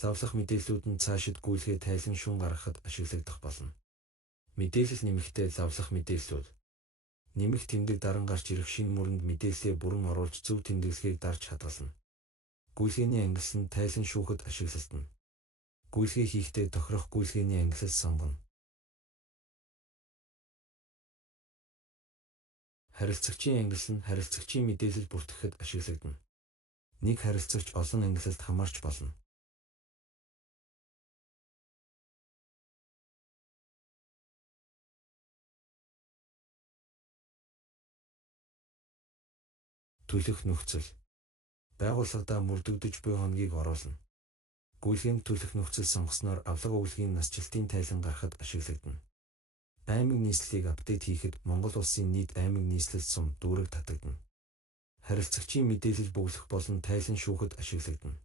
Лавлах мэдээллүүд нь цаашид гүйлгээ тайлан шүүн гаргахад ашиглагдах болно. Мэдээлэл нэмэхдээ лавлах мэдээллүүд. Нэмэх тэмдэг даран гарч ирэх шинэ мөрөнд мэдээллээ бүрэн оруулж зөв тэмдэглэхийг дарж хадгална. Гүйлгээний ангилал нь тайлан шүүхэд ашиглагдана. Гүйлгээ хийхдээ тохирох гүйлгээний ангилал сонгоно. Харилцагчийн ангилал нь харилцагчийн мэдээлэл бүртгэхэд ашиглагдана. Нэг харилцагч олон ангилалд хамаарч болно. Төлөх нөхцөл. Байгууллагадаа мөрдөгдөж буй хоногийг оруулна. Гүйлгээнд төлөх нөхцөл сонгосноор авлага өгүүлгийн насжилтын тайлан гаргахад ашиглагдана. Аймаг нийслэлийг апдейт хийхэд Монгол улсын нийт аймаг нийслэл сум дүүрэг татагдана. Харилцагчийн мэдээлэл бөглөх болон тайлан шүүхэд ашиглагдана.